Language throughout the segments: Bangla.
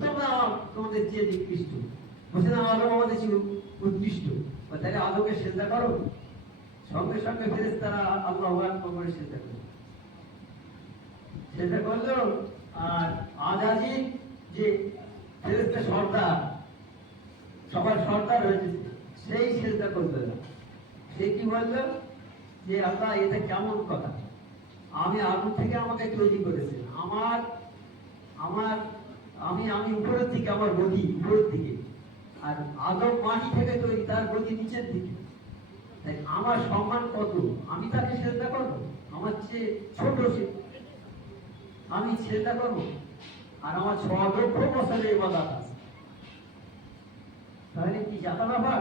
তোমরা তোমাদের চেয়ে নিকৃষ্ট। বলছে, না আদম আমাদের চেয়ে উৎকৃষ্ট। তাহলে আদমকে সেজদা করো। সঙ্গে সঙ্গে ফেরেস তারা আল্লাহ করে সেজদা করো। সেজদা করল, আর আজাজি যে ফেরেস্তা সর্দার সবার সর্দার হয়েছে, সেই সেজদা করল না সে কি বলল? যে, আল্লাহ, এটা কেমন কথা? আমি আগুন থেকে আমাকে তৈরি করেছেন। আমার আমার আমি আমি উপরের দিকে, আমার গতি উপরের দিকে। আর আদম মাটি থেকে তৈরি, তার গতি নিচের দিকে। তাই আমার সম্মান কত? আমি তাকে শ্রদ্ধা করব? আমার চেয়ে ছোট সে আমি শ্রদ্ধা করব? আর আমার ছ লক্ষ বছরের বাধা আছে। তাহলে কি জাতা ব্যাপার?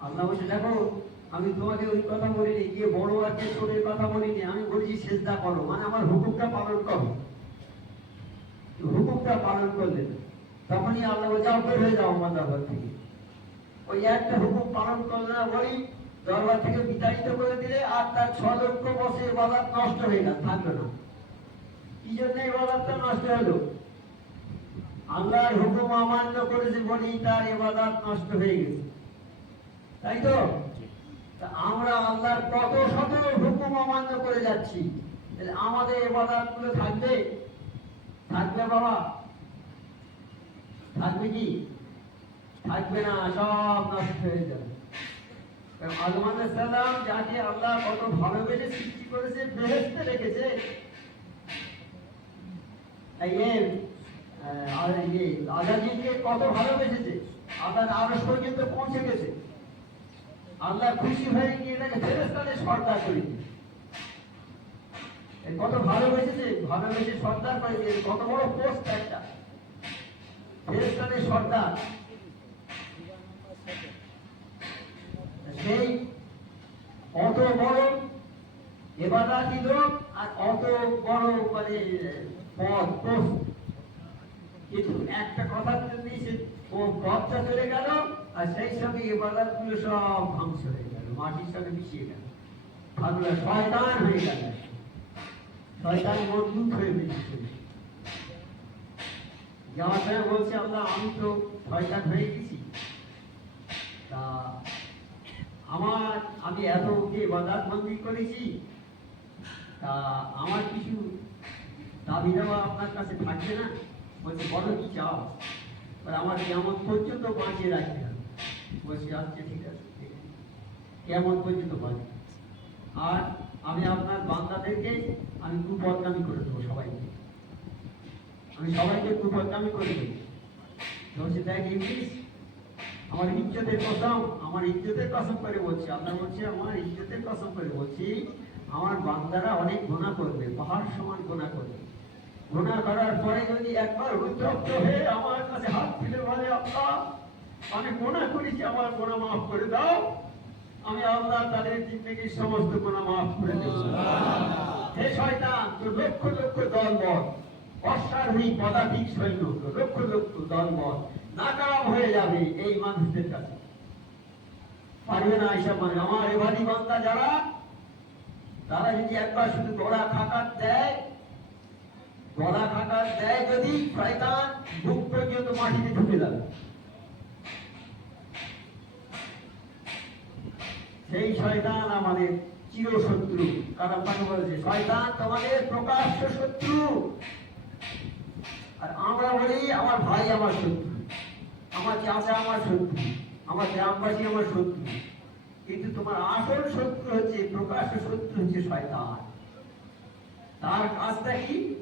আল্লাহ বসে দেখো, আমি তোমাকে ওই কথা বলিনি, গিয়ে বড় আছে ছোটের কথা বলিনি। আমি বলছি সেজদা করো। মানে আমার হুকুমটা পালন করো। হুকুমটা পালন করলেন। তখনই আল্লাহ যাও, বের হয়ে যাও আমার দরবার থেকে। ওই একটা হুকুম পালন করলে না বলি দরবার থেকে বিতাড়িত করে দিলে আর তার ছ লক্ষ বছর ইবাদত নষ্ট হয়ে গেল, থাকল না। কি জন্য ইবাদতটা নষ্ট হলো? আল্লাহর হুকুম অমান্য করেছে বলেই তার ইবাদত নষ্ট হয়ে গেছে। তাই তো? আমরা আল্লাহর কত শত হুকুম অমান্য করে যাচ্ছি। আমাদের ইবাদতগুলো থাকবে? থাকবে বাবা। থাকবে কি? থাকবে না, সব নষ্ট হয়ে যাবে। আল্লাহ কত করেছে আল্লাহ পর্যন্ত পৌঁছে গেছে। আল্লাহ খুশি হয়ে গিয়ে ফেরেস্তাদের সর্দার করে দিয়েছে। কত ভালোবেসেছে ভালোবেসে সর্দার দিয়েছে কত বড় পোস্ট একটা। ফেরেস্তাদের সর্দার। সেই অত বড় এবাদাতি লোক আর অত বড় মানে পদ পোস্ট কিন্তু একটা কথার জন্যই সে ও পথটা চলে গেল, আর সেই সঙ্গে এবাদাতগুলো সব ধ্বংস হয়ে গেল, মাটির সঙ্গে মিশিয়ে গেল। ভাবলো শয়তান হয়ে গেল। শয়তান মজবুত হয়ে বেরিয়েছে যাওয়ার সময় বলছে আল্লাহ আমি তো শয়তান হয়ে গেছি। তা আমার, আমি এত ওকে বাজার বন্দি করেছি। তা আমার কিছু দাবি দেওয়া আপনার কাছে থাকবে না? বলছে, বলো কি চাও আমার কেমন পর্যন্ত বাঁচিয়ে রাখতে হবে বলছি আচ্ছা ঠিক আছে। কেমন পর্যন্ত বাঁচি আর আমি আপনার বান্দাদেরকে আমি কুপদগামী করে দেবো সবাইকে। আমি সবাইকে কুপদগামী করে দেবো। বলছে দেখ ইংলিশ আমার ইজ্জতের কসম, আমার ইজ্জতের কসম করে বলছি আল্লাহ বলছে, আমার ইজ্জতের কসম করে বলছি, আমার বান্দারা অনেক গোনা করবে, পাহাড় সমান গোনা করবে। গোনা করার পরে যদি একবার উত্তপ্ত হয়ে আমার কাছে হাত তুলে বলে, আল্লাহ, আমি গোনা করেছি, আমার গোনা মাফ করে দাও, আমি আল্লাহ তাদের জিন্দগির সমস্ত গোনা মাফ করে দেব। হে শয়তান তোর লক্ষ লক্ষ দল বল অশ্বারোহী পদাতিক সৈন্য লক্ষ লক্ষ দল বল নাকাম হয়ে যাবে এই মানুষদের কাছে। পারবে না এইসব মানে আমার এবারি বান্দা যারা, তারা যদি একবার শুধু গলা খাকার দেয়, গলা খাকার দেয় যদি শয়তান, বুক পর্যন্ত মাটিতে ঢুকে যাবে। সেই শয়তান আমাদের চিরশত্রু কারণ তাকে বলেছে শয়তান তোমাদের প্রকাশ্য শত্রু। আর আমরা বলি, আমার ভাই আমার শত্রু। আমার চাচা আমার শত্রু। আমার গ্রামবাসী আমার শত্রু। কিন্তু তোমার আসল শত্রু হচ্ছে, প্রকাশ্য শত্রু হচ্ছে শয়তান। তার কাজটা কি?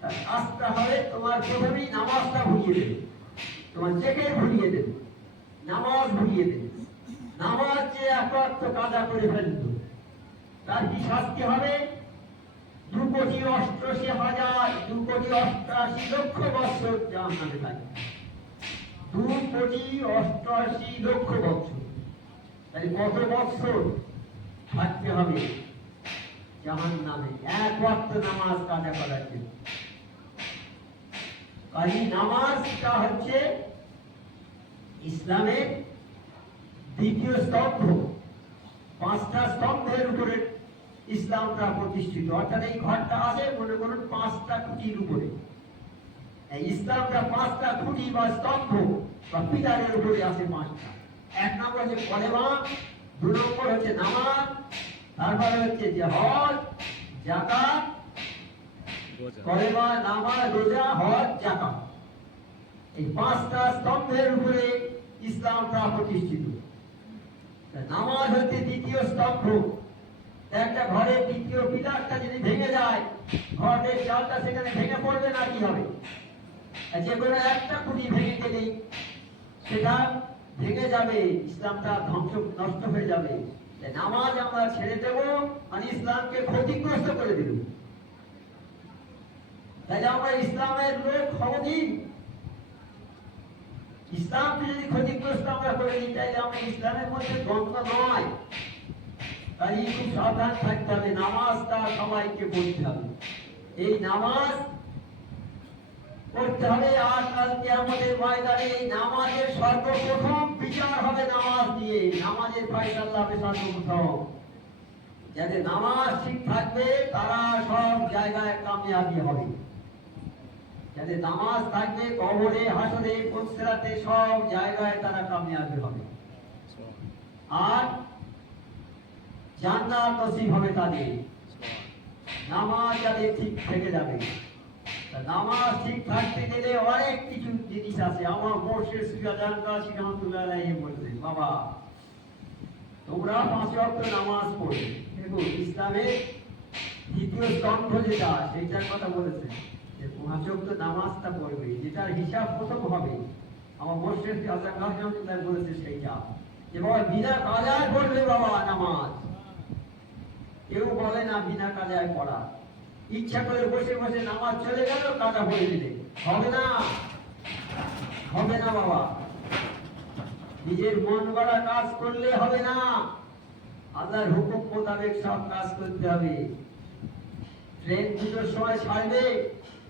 তার কাজটা হবে তোমার প্রথমেই নামাজটা ভুলিয়ে দেবে। তোমার চেকে ভুলিয়ে দেবে। নামাজ ভুলিয়ে দেবে। নামাজ যে একমাত্র কাজা করে ফেলতো তার কি হবে? দু কোটি অষ্টআশি হাজার, দু কোটি অষ্টআশি লক্ষ বছর জাহান্নামে থাকবে দু কোটি অষ্টআশি লক্ষ বছর। তাই কত বছর থাকতে হবে? জাহান নামে। এক নামাজ কাজা করার জন্য। কাজী নামাজটা হচ্ছে ইসলামের দ্বিতীয় স্তম্ভ। পাঁচটা স্তম্ভের উপরে ইসলামটা প্রতিষ্ঠিত। অর্থাৎ এই ঘরটা আছে মনে করুন পাঁচটা খুঁটির উপরে। ইসলামটা পাঁচটা খুঁটি বা স্তম্ভ বা পিলারের উপরে আছে পাঁচটা। এক নম্বর হচ্ছে কলেমা দু নম্বর হচ্ছে নামাজ তারপরে হচ্ছে যে হজ জাকাত কলেমা নামাজ রোজা হজ জাকাত এই পাঁচটা স্তম্ভের উপরে ইসলামটা প্রতিষ্ঠিত। নামাজ হচ্ছে দ্বিতীয় স্তম্ভ। একটা ঘরের দ্বিতীয় পিলারটা যদি ভেঙে যায়, ঘরের চালটা সেখানে ভেঙে পড়বে না, কি হবে? যে কোনো একটা খুঁটি ভেঙে গেলেই সেটা ভেঙে যাবে, ইসলামটা ধ্বংস, নষ্ট হয়ে যাবে। নামাজ আমরা ছেড়ে দেব মানে ইসলামকে ক্ষতিগ্রস্ত করে দেব। তাহলে আমরা ইসলামের লোক হবনি ইসলামকে যদি ক্ষতিগ্রস্ত আমরা করে দিই, তাহলে আমরা ইসলামের মধ্যে দ্বন্দ্ব নয়। তাই খুব সাবধান থাকতে হবে, নামাজটা সবাইকে পড়তে হবে। এই নামাজ পড়তে হবে আর কালকে আমাদের ময়দানে এই নামাজের সর্বপ্রথম বিচার হবে নামাজ দিয়ে নামাজের ফাইসাল্লাহ হবে সর্বপ্রথম যাদের নামাজ ঠিক থাকবে, তারা সব জায়গায় কামিয়াবি হবে। যাদের নামাজ থাকবে, কবরে, হাসরে পৌঁছরাতে সব জায়গায় তারা কামিয়াবি হবে। আর জান্নাত নসিব হবে তাদের। নামাজ যাদের ঠিক থেকে যাবে। নামাজ ঠিক থাকতে গেলে অনেক কিছু জিনিস আছে। আমার মোর্শেদ সুজাদান বাবা, তোমরা পাঁচ নামাজ পড়বে ইসলামের দ্বিতীয় স্তম্ভ যেটা, সেইটার কথা বলেছেন যে পাঁচ ওয়াক্ত নামাজটা পড়বে, যেটার হিসাব প্রথম হবে। আমার মোর্শেদ সুজাদান কাশি রহমতুল্লাহ বলেছে সেইটা। যে বাবা বিনা কাজায় পড়বে, বাবা, নামাজ। কেউ বলে না, বিনা কাজায় পড়া। ইচ্ছা করে বসে বসে নামাজ চলে গেল কাজা পড়ে দিলে হবে না হবে না বাবা। নিজের মন গড়া কাজ করলে হবে না। আল্লাহর হুকুম মোতাবেক সব কাজ করতে হবে। ট্রেন দুটোর সময় ছাড়বে,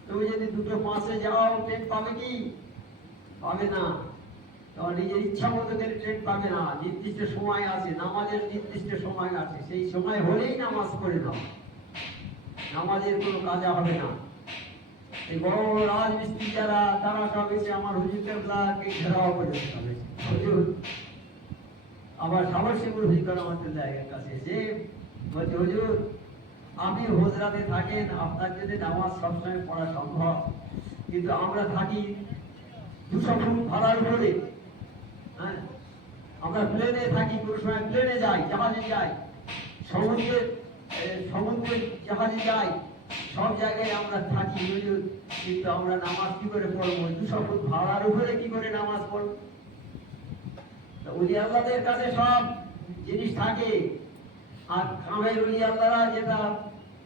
তুমি যদি দুটো পাঁচে যাও, ট্রেন পাবে কি? পাবে না। নিজের ইচ্ছা মতো গেলে ট্রেন পাবে না, নির্দিষ্ট সময় আছে, নামাজের নির্দিষ্ট সময় আছে, সেই সময় হলেই নামাজ পড়ে দাও নামাজের কোনো কাজা হবে না। এই বড় বড় রাজমিস্ত্রি যারা, তারা সব এসে আমার হুজুর কেবলাকে ঘেরাও করে হুজুর, আবার সাবর শিবুর হুজুর আমাদের জায়গার কাছে এসে বলছে, হুজুর, আপনি হোজরাতে থাকেন, আপনার যদি নামাজ সবসময় পড়া সম্ভব। কিন্তু আমরা থাকি দুশো ফুট ভাড়ার উপরে। হ্যাঁ? আমরা প্লেনে থাকি, কোনো সময় প্লেনে যাই, জাহাজে যাই। সমুদ্রে সমুদ্রে জাহাজে যাই, সব জায়গায় আমরা থাকি কিন্তু আমরা নামাজ কি করে পড়ব? দুশো ফুট ভাড়ার উপরে কি করে নামাজ পড়ব? কাছে সব জিনিস থাকে। আর কামের উলি আল্লাহরা যেটা,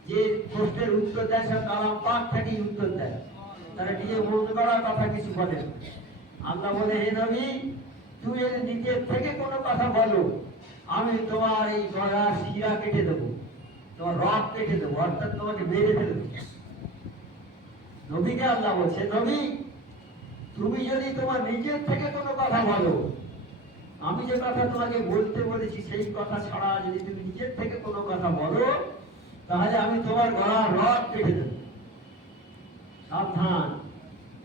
যে প্রশ্নের উত্তর দেয় সব কালাম পাক থেকেই উত্তর দেয়। তারা নিজে মন করার কথা কিছু বলে। আল্লাহ বলে, হে নবী তুমি যদি নিজের থেকে কোনো কথা বলো। আমি তোমার এই গলার শিরা কেটে দেবো। তোমার রক কেটে দেবো অর্থাৎ তোমাকে মেরে নবীকে আল্লাহ বলছে নবী তুমি যদি তোমার নিজের থেকে কোনো কথা বলো আমি যে কথা তোমাকে বলতে বলেছি সেই কথা ছাড়া যদি তুমি নিজের থেকে কোনো কথা বলো তাহলে আমি তোমার গলা রক কেটে দেবো। সাবধান।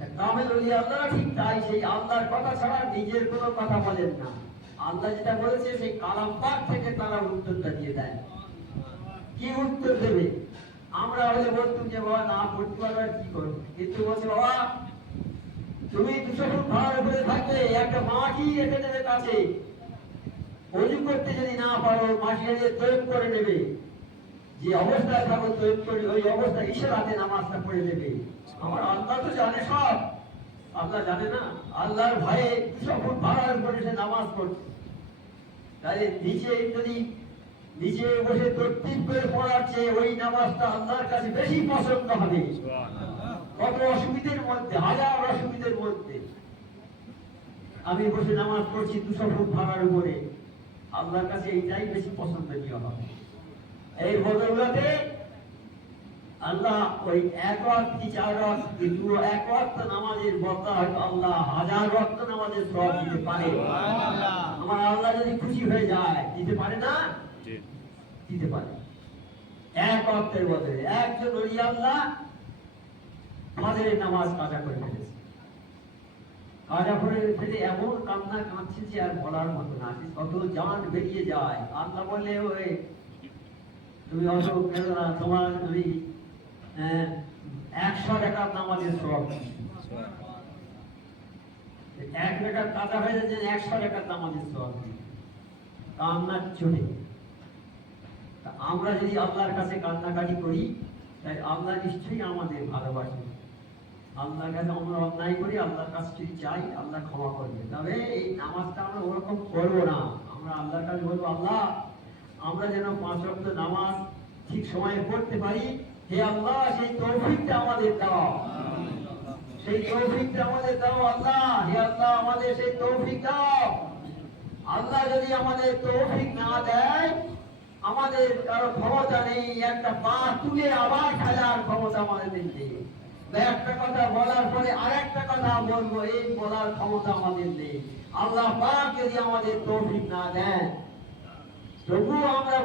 আল্লাহ ঠিক তাই, সেই আল্লাহর কথা ছাড়া নিজের কোনো কথা বলেন না। আল্লাহ যেটা বলেছে, সেই কালাম পাক থেকে তারা উত্তরটা দিয়ে দেয়। কি উত্তর দেবে? আমরা হলে বলতাম যে, বাবা, না, পড়তে পারবে কি করব? কিন্তু বলছে, বাবা, তুমি দুশো ফুট ভাড়ার উপরে থাকবে একটা মাটি রেখে দেবে কাছে। অজু করতে যদি না পারো, মাটি এনে তৈরি করে নেবে। যে অবস্থায় থাকো তৈরি করে ওই অবস্থা ইশারাতে নামাজটা পড়ে দেবে আমার আল্লাহ তো জানে সব। আল্লাহ জানে না? আল্লাহর ভয়ে ফুট ভাড়ার উপরে সে নামাজ পড়ছে। তাহলে নিচে যদি নিচে বসে তরতিব করে পড়ার চেয়ে ওই নামাজটা আল্লাহর কাছে বেশি পছন্দ হবে। কত অসুবিধের মধ্যে হাজার অসুবিধের মধ্যে। আমি বসে নামাজ পড়ছি দুশো ফুট ভাড়ার উপরে। আল্লাহর কাছে এইটাই বেশি পছন্দনীয় হবে। এই বদৌলতে আল্লাহ ওই এক ওয়াক্ত কি চার ওয়াক্ত কি দু এক ওয়াক্ত নামাজের বদলা হয়তো আল্লাহ হাজার ওয়াক্ত নামাজের সব দিতে পারে। আমার আল্লাহ যদি খুশি হয়ে যায় দিতে পারে না? দিতে পারে। এক অর্থের বদলে একজন ওলি আল্লাহ আমাদের নামাজ কাজা করে ফেলেছে। কাজাফরে ফেলে এমন কান্না কাঁদছে যে আর বলার মতো না। কত জান বেরিয়ে যায়। আল্লাহ বলে ওই তুমি অত কেন তোমার তুমি একশো টাকার নামাজের এক হয়ে যাচ্ছে, একশো সব কান্নার চলে আমরা যদি আল্লাহর কাছে কান্নাকাটি করি, তাই আল্লাহ নিশ্চয়ই আমাদের ভালোবাসে। আল্লাহর কাছে আমরা অন্যায় করি, আল্লাহর কাছে চাই আল্লাহ ক্ষমা করবে। তবে এই নামাজটা আমরা ওরকম করব না। আমরা আল্লাহর কাছে বলব, আল্লাহ আমরা যেন পাঁচ রক্ত নামাজ ঠিক সময়ে পড়তে পারি। হে আল্লাহ, সেই তৌফিকটা আমাদের দাও। সেই তৌফিকটা আমাদের দাও, আল্লাহ। হে আল্লাহ, আমাদের সেই তৌফিক দাও। আল্লাহ যদি আমাদের তৌফিক না দেয়, আমাদের কারও ক্ষমতা নেই। একটা পা তুলে আবার খেলার ক্ষমতা আমাদের নেই। একটা কথা বলার পরে আরেকটা কথা বলব, এই বলার ক্ষমতা আমাদের নেই। আল্লাহ পাক যদি আমাদের তৌফিক না দেন তবুও আমরা